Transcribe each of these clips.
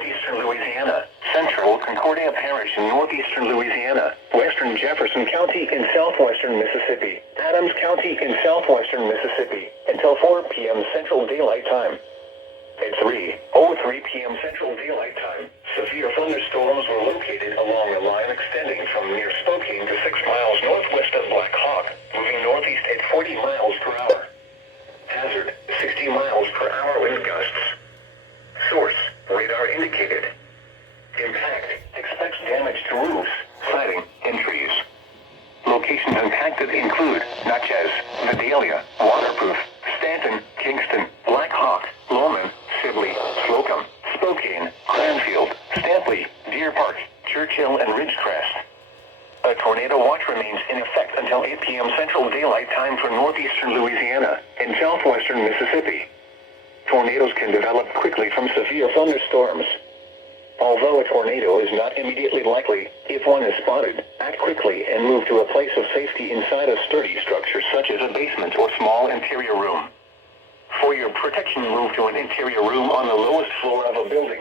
northeastern Louisiana, central Concordia Parish in northeastern Louisiana, western Jefferson County in southwestern Mississippi, Adams County in southwestern Mississippi, until 4 p.m. Central Daylight Time. At 3:03 p.m. Central Daylight Time, severe thunderstorms were located along a line extending from near Spokane to 6 miles northwest of Black Hawk, moving northeast at 40 miles per hour. Hazard, 60 miles per hour wind gusts. Source, radar indicated. Impact, expects damage to roofs, siding, and trees. Locations impacted include Natchez, Vidalia, Waterproof, Stanton, Kingston, Black Hawk, Lowman, Sibley, Slocum, Spokane, Cranfield, Stampley, Deer Park, Churchill, and Ridgecrest. A tornado watch remains in effect until 8 p.m. Central Daylight Time for northeastern Louisiana and southwestern Mississippi. Tornadoes can develop quickly from severe thunderstorms. Although a tornado is not immediately likely, if one is spotted, act quickly and move to a place of safety inside a sturdy structure such as a basement or small interior room. For your protection, move to an interior room on the lowest floor of a building.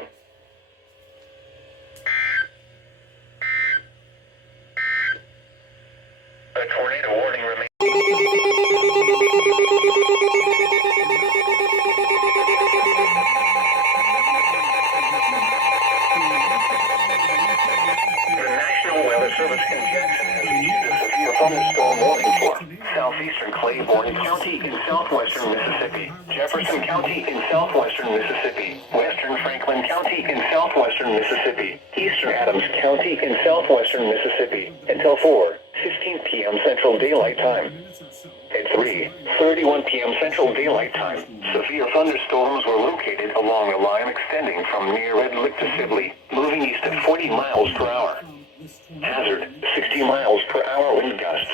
A tornado warning remains. The National Weather Service in Jackson has issued a severe thunderstorm warning for southeastern Claiborne County in southwestern Mississippi, Jefferson County in southwestern Mississippi, western Franklin County in southwestern Mississippi, eastern Adams County in southwestern Mississippi, until 4:15 p.m. Central Daylight Time. At 3:31 p.m. Central Daylight Time, severe thunderstorms were located along a line extending from near Red Lick to Sibley, moving east at 40 miles per hour. Hazard, 60 miles per hour wind gusts.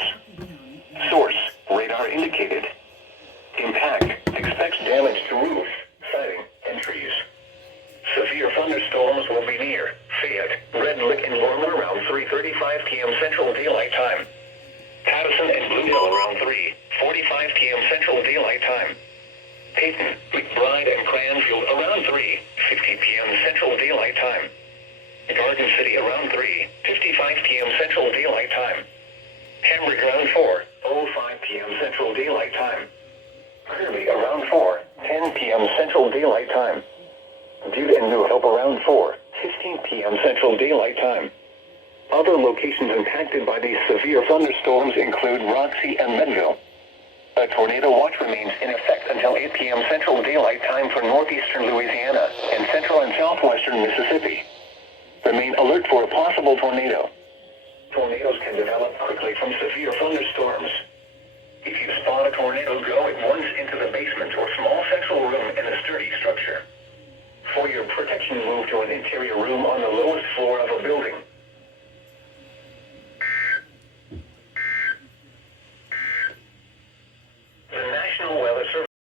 Source, radar indicated. Impact, expects damage to roofs, siding, and trees. Severe thunderstorms will be near Fayette, Red Lick, and Lormer around 3:35 p.m. Central Daylight Time. Patterson and Bluedale around 3:45 p.m. Central Daylight Time. Peyton, McBride, and Cranfield around 3:50 p.m. Central Daylight Time. Garden City around 3:55 p.m. Central Daylight Time. Hamburg around 4:05 p.m. Central Daylight Time. Kirby around 4:10 p.m. Central Daylight Time. Butte and New Hope around 4:15 p.m. Central Daylight Time. Other locations impacted by these severe thunderstorms include Roxy and Medville. A tornado watch remains in effect until 8 p.m. Central Daylight Time for northeastern Louisiana and central and southwestern Mississippi. Remain alert for a possible tornado. Tornadoes can develop quickly from severe thunderstorms. If you spot a tornado, go at once into the basement or small central room in a sturdy structure. For your protection, move to an interior room on the lowest floor of a building.